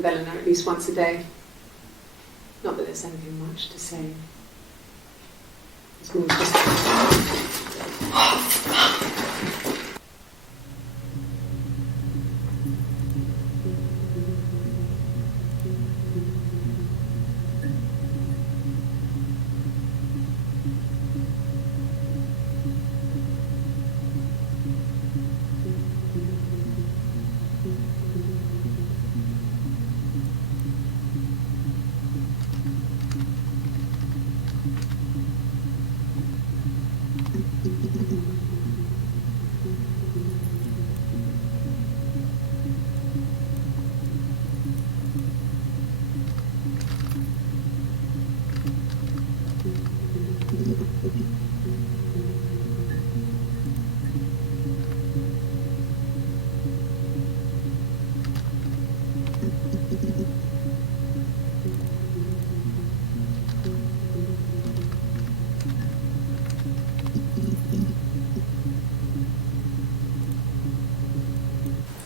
with Eleanor at least once a day. Not that there's anything much to say. It's more just...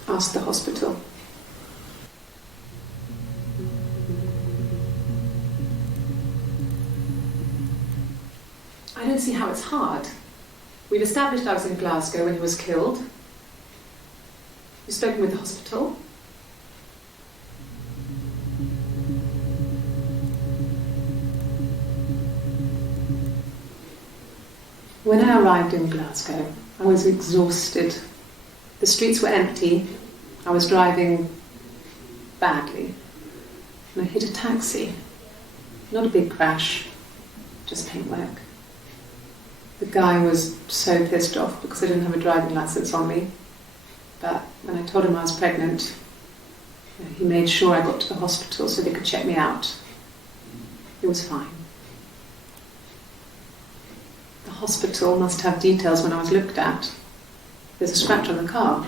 Ask the hospital. I don't see how it's hard. We've established I was in Glasgow when he was killed. You've spoken with the hospital. When I arrived in Glasgow, I was exhausted. The streets were empty. I was driving badly. And I hit a taxi. Not a big crash, just paintwork. The guy was so pissed off because I didn't have a driving licence on me. But when I told him I was pregnant, he made sure I got to the hospital so they could check me out. It was fine. The hospital must have details when I was looked at. There's a scratch on the car.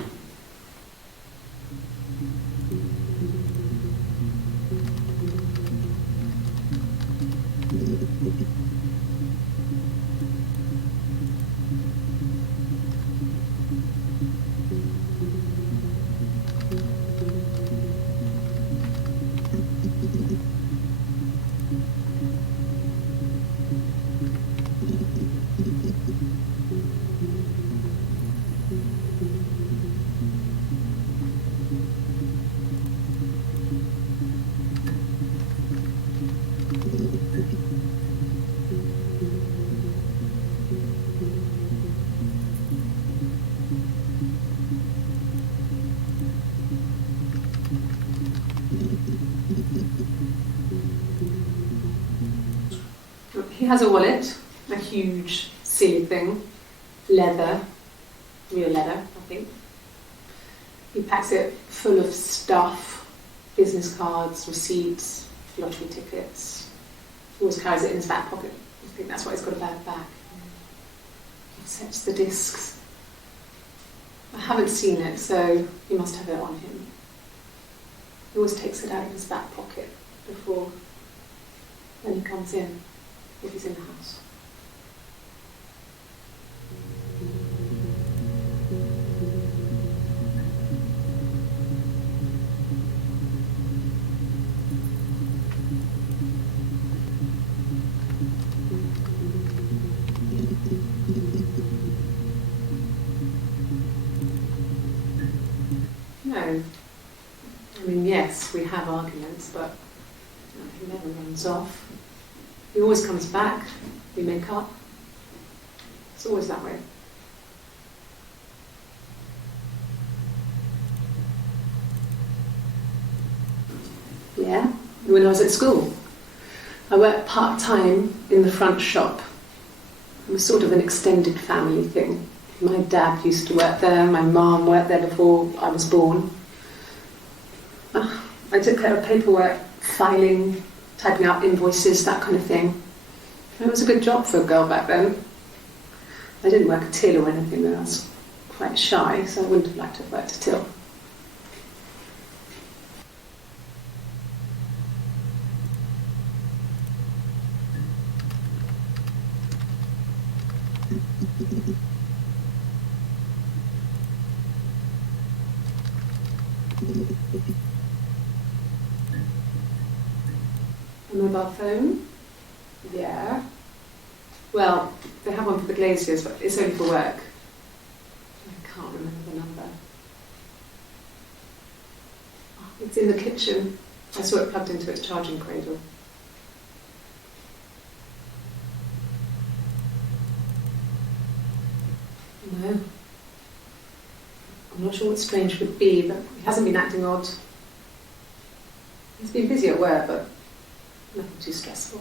He has a wallet, a huge silly thing, leather, real leather, I think. He packs it full of stuff, business cards, receipts, lottery tickets. He always carries it in his back pocket. I think that's why he's got a bad back. He sets the discs. I haven't seen it, so he must have it on him. He always takes it out of his back pocket before when he comes in. If he's in the house. No. I mean, yes, we have arguments, but he never runs off. He always comes back, we make up. It's always that way. Yeah, when I was at school. I worked part-time in the front shop. It was sort of an extended family thing. My dad used to work there, my mum worked there before I was born. I took care of paperwork, filing, typing out invoices, that kind of thing. It was a good job for a girl back then. I didn't work a till or anything, though. I was quite shy, so I wouldn't have liked to have worked a till. Mobile phone? Yeah. Well, they have one for the glaziers, but it's only for work. I can't remember the number. Oh, it's in the kitchen. I saw it plugged into its charging cradle. No. I'm not sure what Strange would be, but he hasn't been acting odd. He's been busy at work, but nothing too stressful.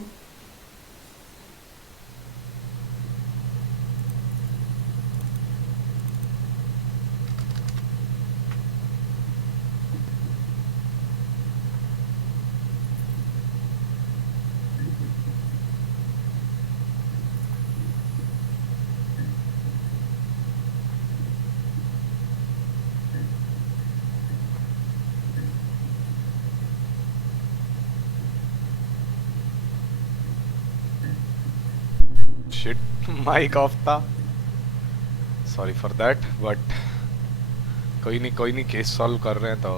Shit, mic off था. Sorry for that, but कोई नहीं case solve कर रहे हैं तो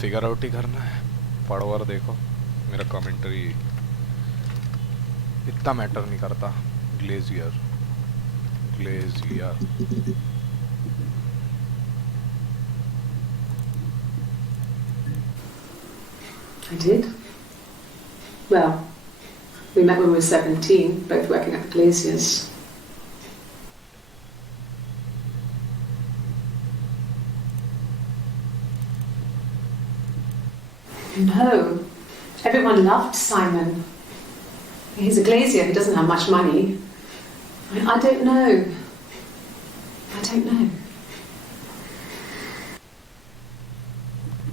figure out ही करना है. पढ़ो और देखो, मेरा कमेंट्री इतना मैटर नहीं करता. Glazier I did. Well, we met when we were 17, both working at the glaziers. No. Everyone loved Simon. He's a glazier, he doesn't have much money. I don't know.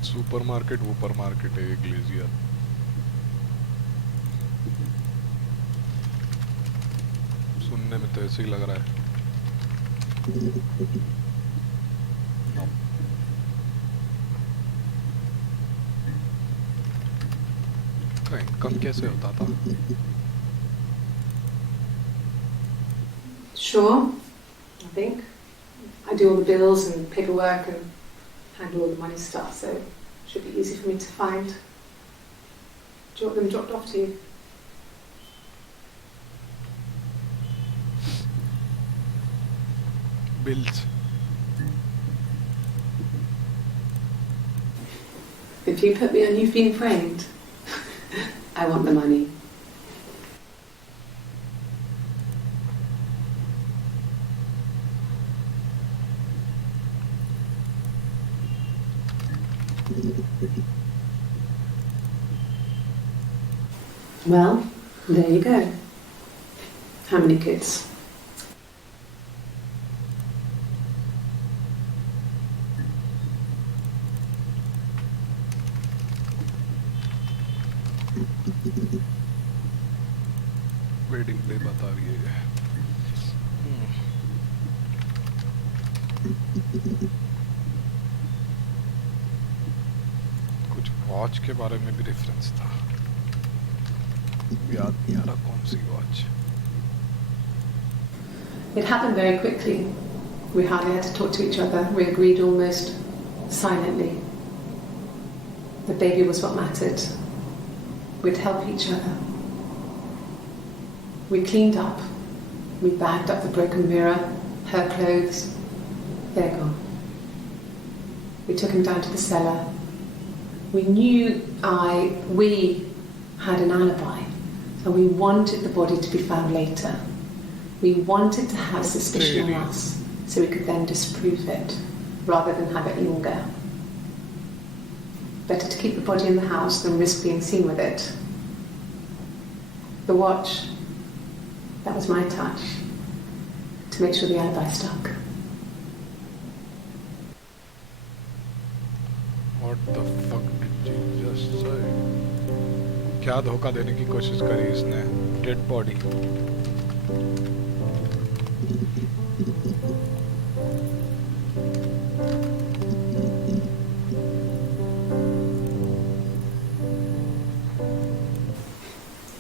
Supermarket है glazier. सुनने में तो ऐसे ही लग रहा है. No. का income कैसे होता था? Sure, I think. I do all the bills and paperwork and handle all the money stuff, so it should be easy for me to find. Do you want them dropped off to you? Bills. If you put me on You've Been Framed, I want the money. Well, there you go. How many kids? Wedding day बता रही है. कुछ watch के बारे में भी reference था. याद नहीं आ रहा कौन सी watch. It happened very quickly. We hardly had to talk to each other. We agreed almost silently. The baby was what mattered. We'd help each other. We cleaned up. We bagged up the broken mirror, her clothes. They're gone. We took him down to the cellar. We had an alibi, and we wanted the body to be found later. We wanted to have suspicion on us, so we could then disprove it, rather than have it linger. Better to keep the body in the house than risk being seen with it. The watch, that was my touch, to make sure the alibi stuck. What the fuck did you just say? क्या धोखा देने की कोशिश करी इसने? Dead body.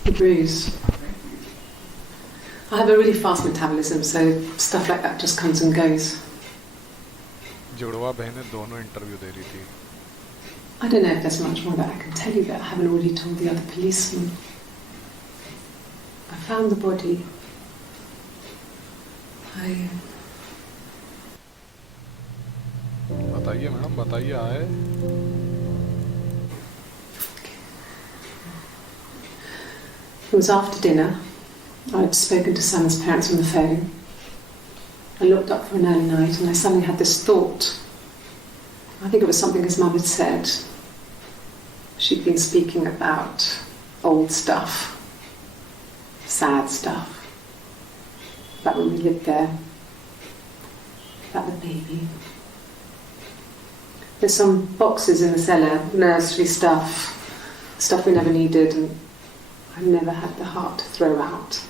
The bruise. I have a really fast metabolism, so stuff like that just comes and goes. जुड़वा बहनें दोनों इंटरव्यू दे रही थी. I don't know if there's much more that I can tell you that I haven't already told the other policeman. I found the body. बताइए madam, बताइए आए. It was after dinner. I'd spoken to Sam's parents on the phone. I looked up for an early night and I suddenly had this thought. I think it was something his mum had said. She'd been speaking about old stuff, sad stuff, about when we lived there, about the baby. There's some boxes in the cellar, nursery stuff we never needed and I never had the heart to throw out.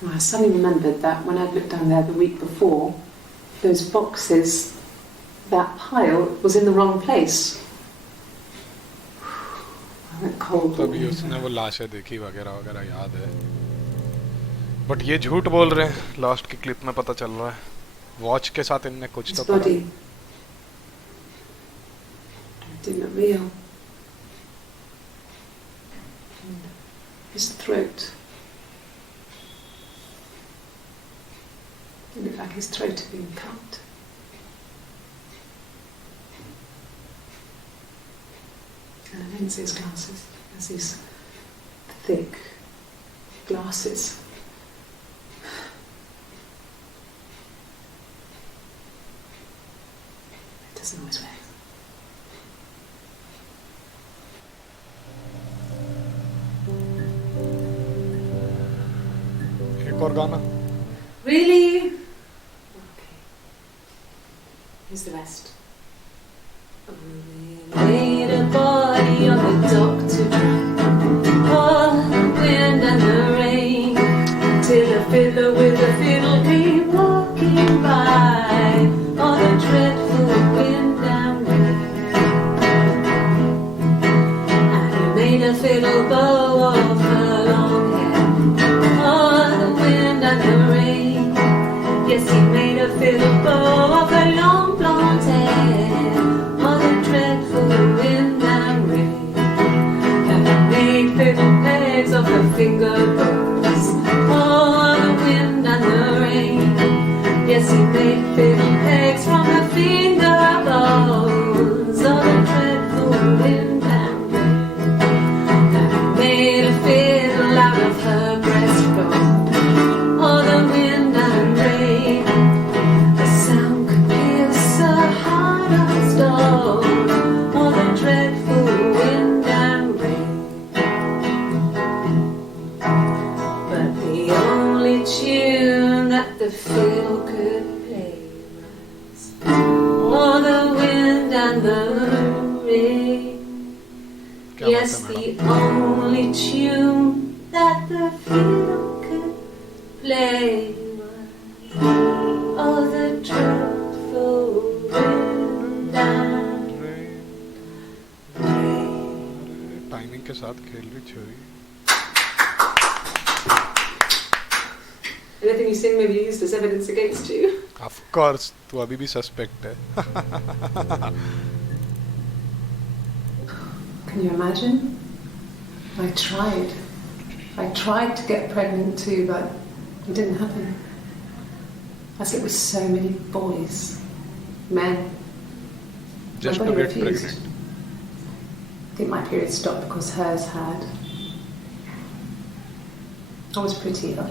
And I suddenly remembered that when I'd looked down there the week before, those boxes, that pile was in the wrong place. I went cold. तभी उसने वो लाशें देखी वगैरह वगैरह याद है. But ये झूठ बोल रहे हैं. लास्ट की क्लिप में पता चल रहा है. वॉच के साथ इनने कुछ तो करा. Body didn't look real. His throat. It looked like his throat had been cut. And Lindsay's glasses. There's these thick glasses. It doesn't always work. एक और गाना. Really? Okay. Here's the rest. We made a body on the dock to all the wind and the rain, till a fiddler with a fiddle came walking by on the dreadful wind and rain. And he made a fiddle bow of her long hair on the wind and the rain. Yes, he made a fiddle bow of her long blonde hair on the dreadful wind and rain. And he made fiddle pegs of her finger bows on the wind and the rain. Yes, he made fiddle pegs from her finger bows on the dreadful wind and rain. And he made a fiddle out of her breastbone on the wind and rain. The sound could pierce a heart of stone on the dreadful wind and rain. But the only tune that the fiddle could play was on the wind and the rain. क्या Yes, बात है the madam. only tune that the fiddle could play was all the dreadful wind and rain. Timing के साथ खेल रही छोरी. Anything you sing may be used as evidence against you. Of course, तू अभी भी सस्पेक्ट है. Can you imagine? I tried to get pregnant too, but it didn't happen. I slept with so many boys, men. Just My to body get refused. pregnant. I think my period stopped because hers had. I was pretty, but I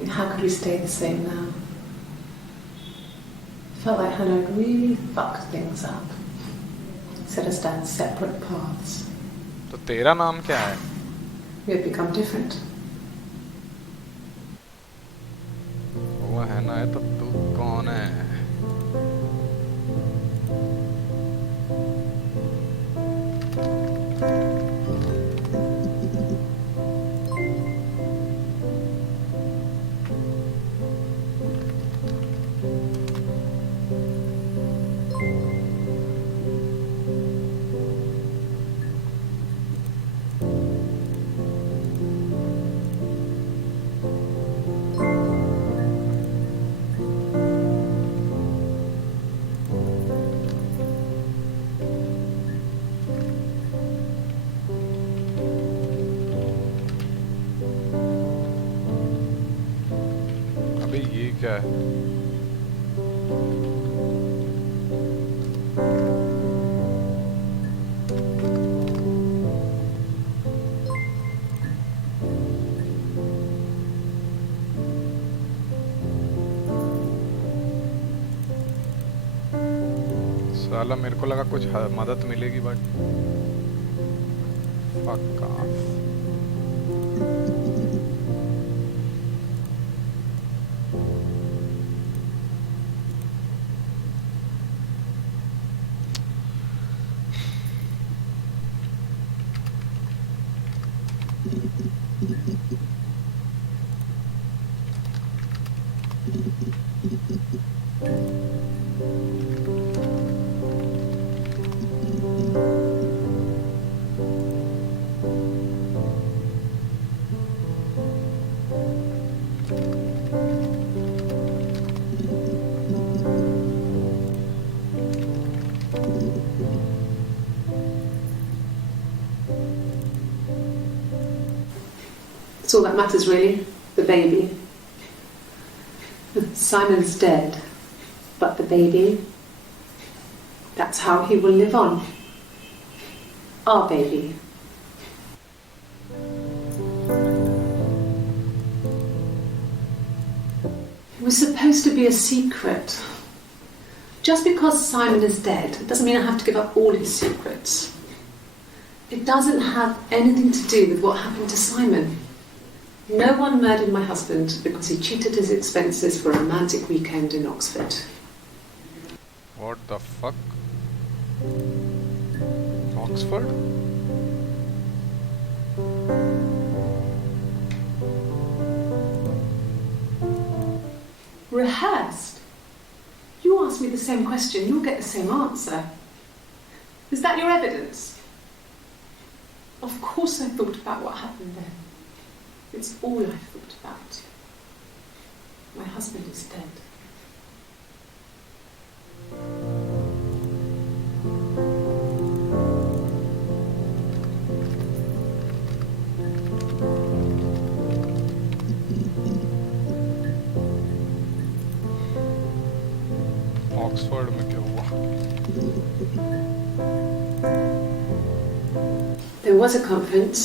mean, how could we stay the same now? Felt like Hannah had really fucked things up. Set us down separate paths. तो तेरा नाम क्या है? We had become different. वो है ना है तो तू कौन है? क्या है? साला मेरे को लगा कुछ मदद मिलेगी but fuck off. It's all that matters, really. The baby. Simon's dead, but the baby, that's how he will live on. Our baby. It was supposed to be a secret. Just because Simon is dead doesn't mean I have to give up all his secrets. It doesn't have anything to do with what happened to Simon. No one murdered my husband because he cheated his expenses for a romantic weekend in Oxford. What the fuck? Oxford? Rehearsed? You ask me the same question, you'll get the same answer. Is that your evidence? Of course I thought about what happened then. It's all I've thought about. My husband is dead. Oxford में क्या हुआ? There was a conference,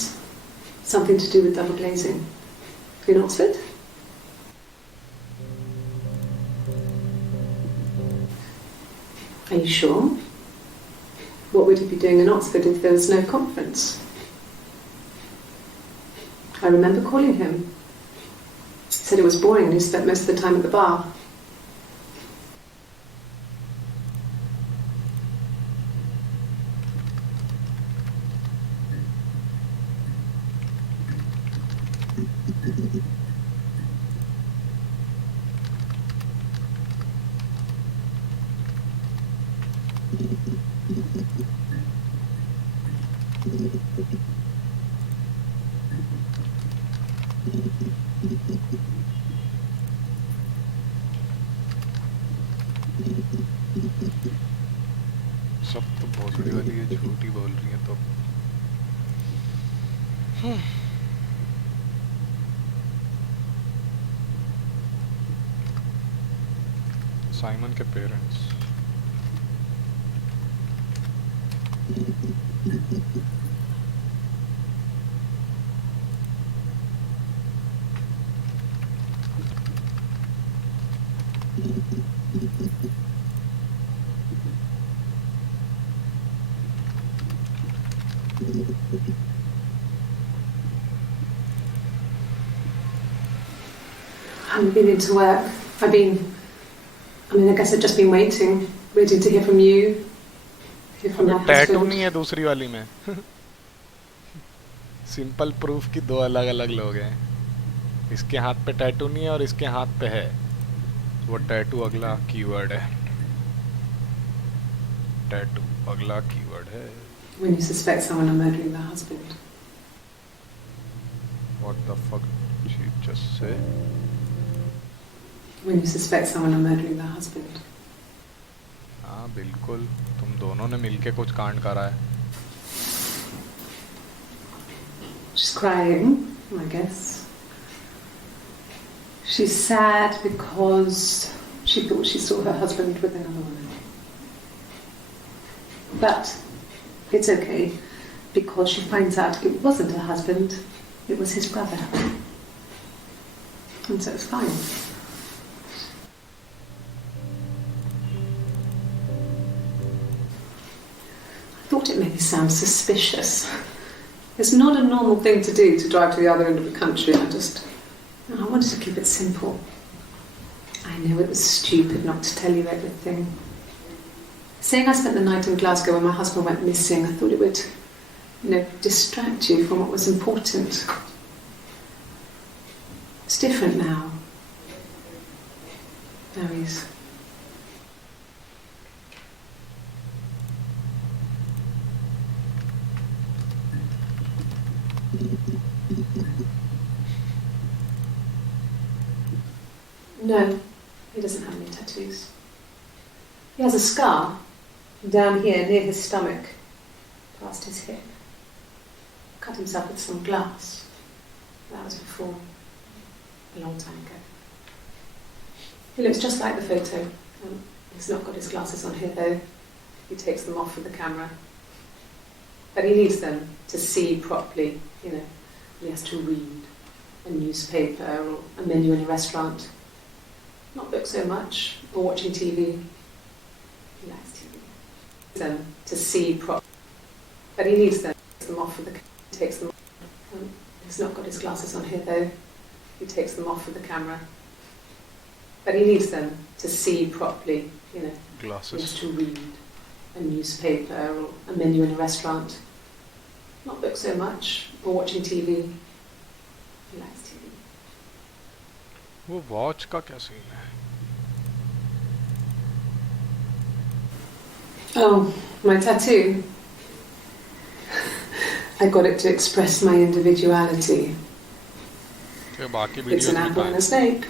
something to do with double glazing, in Oxford. Are you sure? What would he be doing in Oxford if there was no conference? I remember calling him. He said it was boring and he spent most of the time at the bar. सब तो भोसड़ी वाली है, झूठी बोल रही है तो साइमन के parents I haven't been into work. I guess I've just been waiting to hear from you. Hear from my tattoo husband. नहीं है दूसरी वाली में सिंपल प्रूफ की दो अलग अलग लोग हैं। इसके हाथ पे टैटू नहीं है और इसके हाथ पे है। वो टैटू अगला कीवर्ड है। टैटू अगला कीवर्ड है। When you suspect someone of murdering their husband. What the fuck did she just say? When you suspect someone of murdering their husband. हाँ बिल्कुल, तुम दोनों ने मिलके कुछ कांड करा है। She's crying, I guess. She's sad because she thought she saw her husband with another woman. But it's okay, because she finds out it wasn't her husband, it was his brother. And so it's fine. I thought it made me sound suspicious. It's not a normal thing to do, to drive to the other end of the country. I wanted to keep it simple. I know it was stupid not to tell you everything. Saying I spent the night in Glasgow when my husband went missing, I thought it would, distract you from what was important. It's different now. Now he's... No, he doesn't have any tattoos. He has a scar down here near his stomach, past his hip. Cut himself with some glass. That was before, a long time ago. He looks just like the photo. He's not got his glasses on here though. He takes them off with the camera. But he needs them to see properly, He has to read a newspaper or a menu in a restaurant. Not book so much, or watching TV. He likes TV. Them to see properly. But he needs them. He takes them off with the camera. He takes them off. He's not got his glasses on here though. He takes them off with the camera. But he needs them to see properly, Glasses. He has to read a newspaper or a menu in a restaurant. Not book so much, or watching TV. He likes TV. वो watch का क्या scene है? Oh, my tattoo. I got it to express my individuality. ये बाकी It's videos an में apple कहाँ and है? a snake.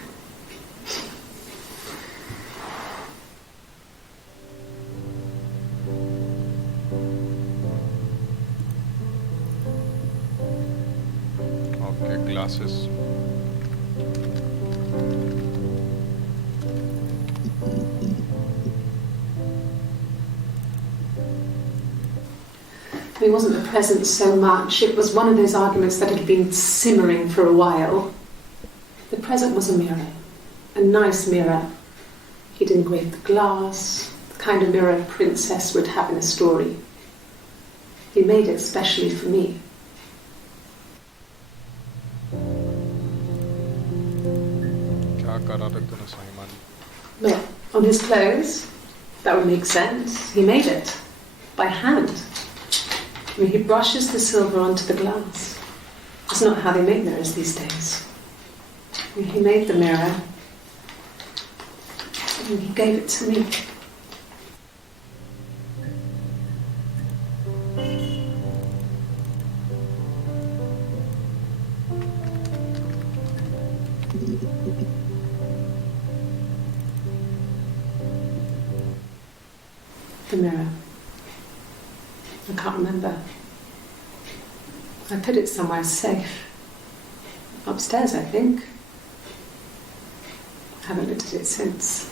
Okay, glasses. It wasn't the present so much. It was one of those arguments that had been simmering for a while. The present was a mirror, a nice mirror. He'd engraved the glass, the kind of mirror a princess would have in a story. He made it specially for me. क्या करा रहे तूने Simon? Well, on his clothes, that would make sense. He made it by hand. He brushes the silver onto the glass. It's not how they make mirrors these days. He made the mirror and he gave it to me. The mirror. I can't remember. I put it somewhere safe. Upstairs, I think. I haven't looked at it since.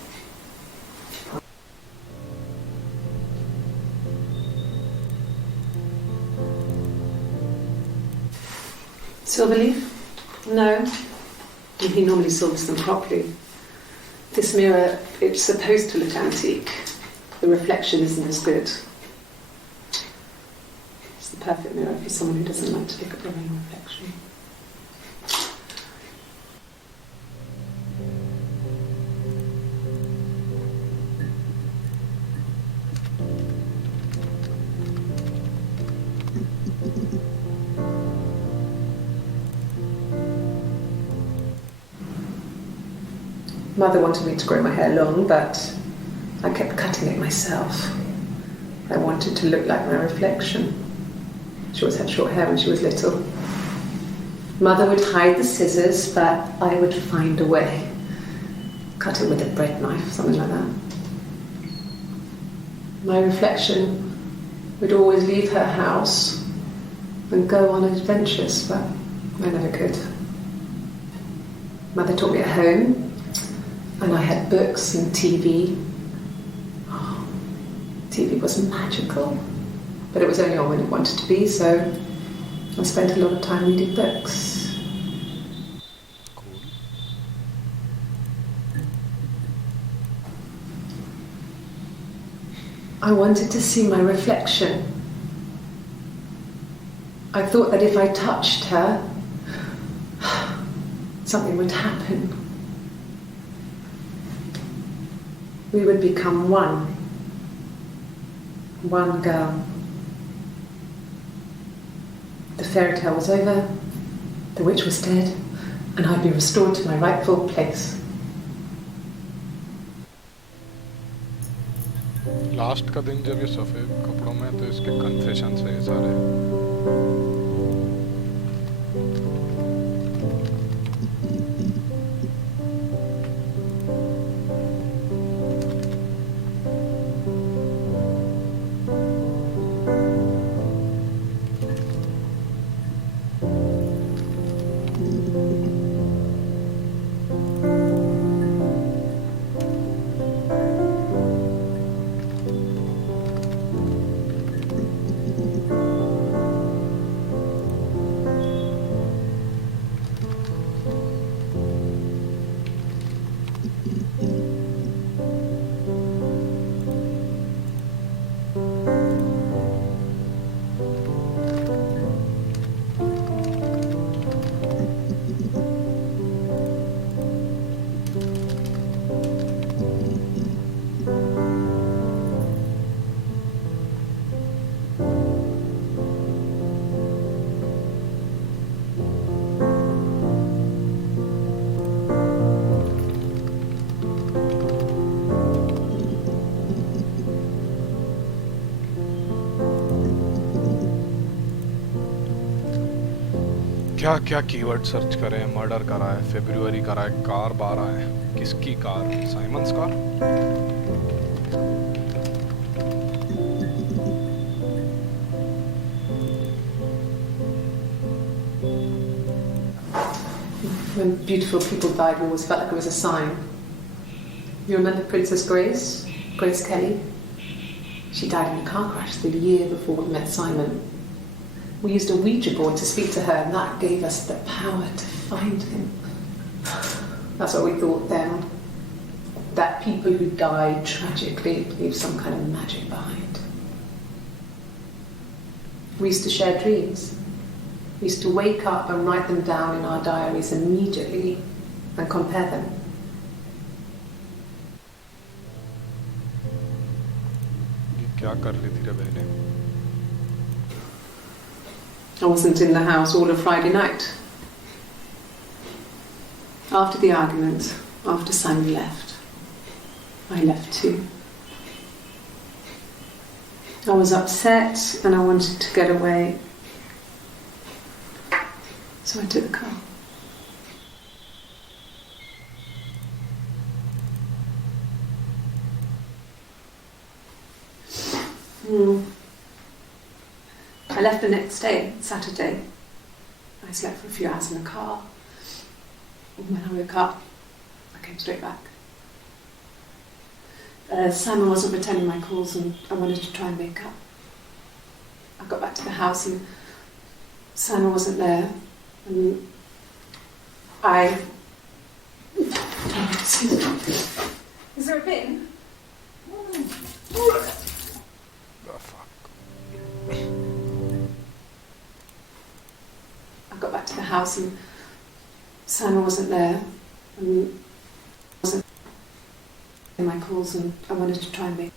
Silver leaf? No. He normally silvers them properly. This mirror, it's supposed to look antique. The reflection isn't as good. It's the perfect mirror for someone who doesn't like to look at their own reflection. Mother wanted me to grow my hair long, but I kept cutting it myself. I wanted to look like my reflection. She always had short hair when she was little. Mother would hide the scissors, but I would find a way. Cut it with a bread knife, something like that. My reflection would always leave her house and go on adventures, but I never could. Mother taught me at home, and I had books and TV. TV was magical, but it was only on when it wanted to be, so I spent a lot of time reading books. Cool. I wanted to see my reflection. I thought that if I touched her, something would happen. We would become one. One girl. The fairy tale was over, the witch was dead, and I'd be restored to my rightful place. Last का दिन जब ये सफेद कपड़ों में तो इसके confession से ये सारे क्या क्या कीवर्ड सर्च करें मर्डर करा है फेब्रुअरी करा है कार 12 है किसकी car Simons car When beautiful people died, we always felt like it was a sign. You remember Princess Grace? Grace Kelly? She died in a car crash the year before we met Simon. We used a Ouija board to speak to her, and that gave us the power to find him. That's what we thought then. That people who died tragically leave some kind of magic behind. We used to share dreams. We used to wake up and write them down in our diaries immediately and compare them. ये क्या कर रही थी रे बहने I wasn't in the house all of Friday night. After the argument, after Simon left, I left too. I was upset and I wanted to get away. So I took the car. I left the next day, Saturday. I slept for a few hours in the car. And when I woke up, I came straight back. Simon wasn't returning my calls and I wanted to try and wake up. I got back to the house and Simon wasn't there. And I... Is there a bin? The fuck I got back to the house and Simon wasn't there. And wasn't in my calls and I wanted to try and make.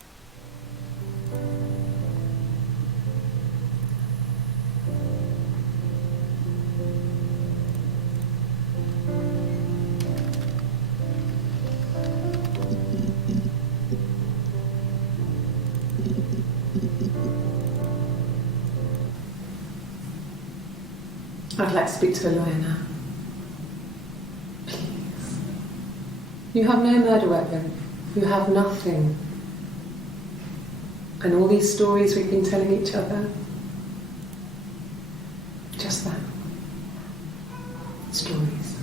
I'd like to speak to a lawyer now. Please. You have no murder weapon. You have nothing. And all these stories we've been telling each other. Just that. Stories.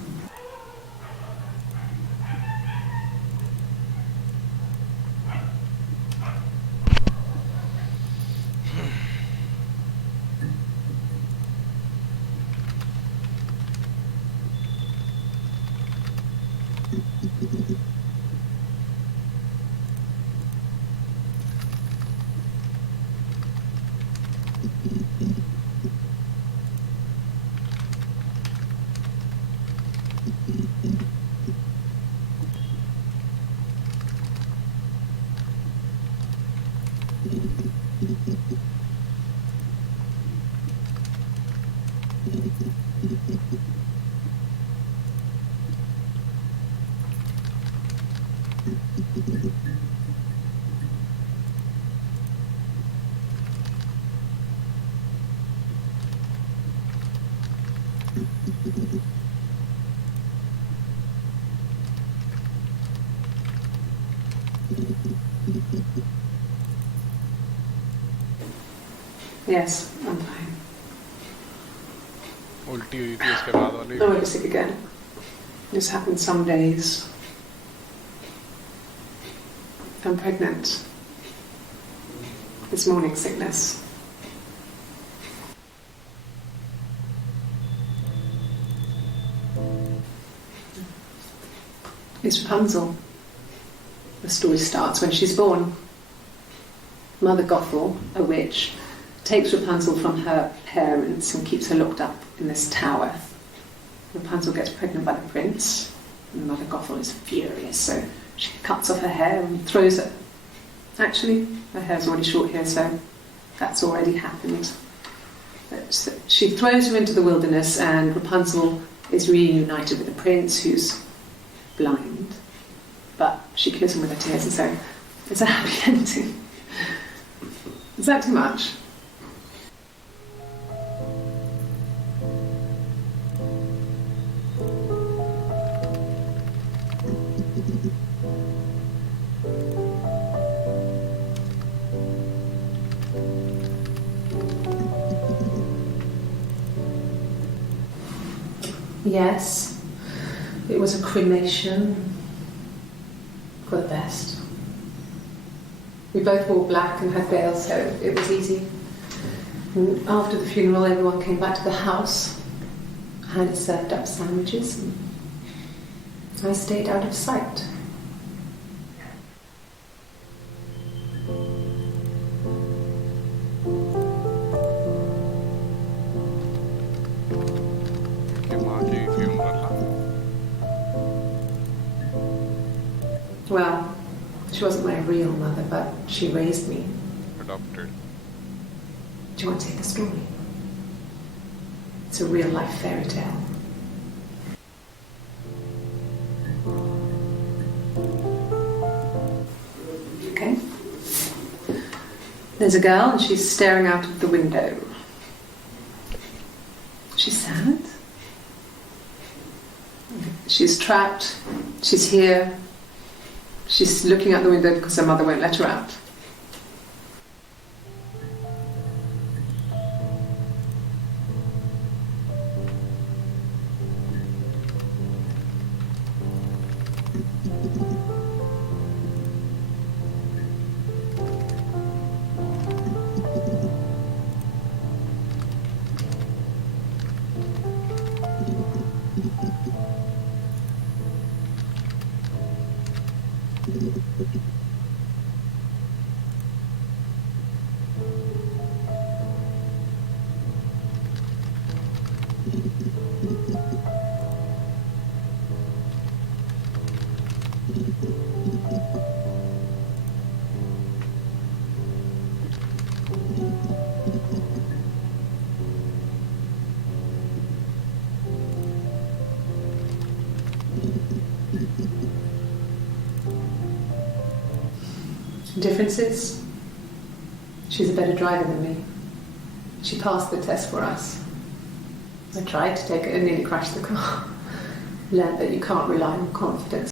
Yes, I'm fine. उल्टी हुई थी उसके बाद वाली I won't be sick again. This happens some days. I'm pregnant. It's morning sickness. It's Rapunzel. The story starts when she's born. Mother Gothel, a witch, takes Rapunzel from her parents and keeps her locked up in this tower. Rapunzel gets pregnant by the prince, and Mother Gothel is furious, so she cuts off her hair and throws it. Actually, her hair's already short here, so that's already happened. But she throws her into the wilderness, and Rapunzel is reunited with the prince, who's blind, but she kills him with her tears, and so it's a happy ending. Is that too much? Yes, it was a cremation for the best. We both wore black and had veils, so it was easy. And after the funeral, everyone came back to the house. I had served up sandwiches, and I stayed out of sight. कि माँ की funeral था. Well, she wasn't my real mother, but she raised me. Adopted. Do you want to hear the story? It's a real life fairy tale. Okay. There's a girl and she's staring out of the window. She's sad. She's trapped. She's here. She's looking out the window because her mother won't let her out. Difference is, she's a better driver than me. She passed the test for us. I tried to take it and nearly crashed the car. Learned that you can't rely on confidence.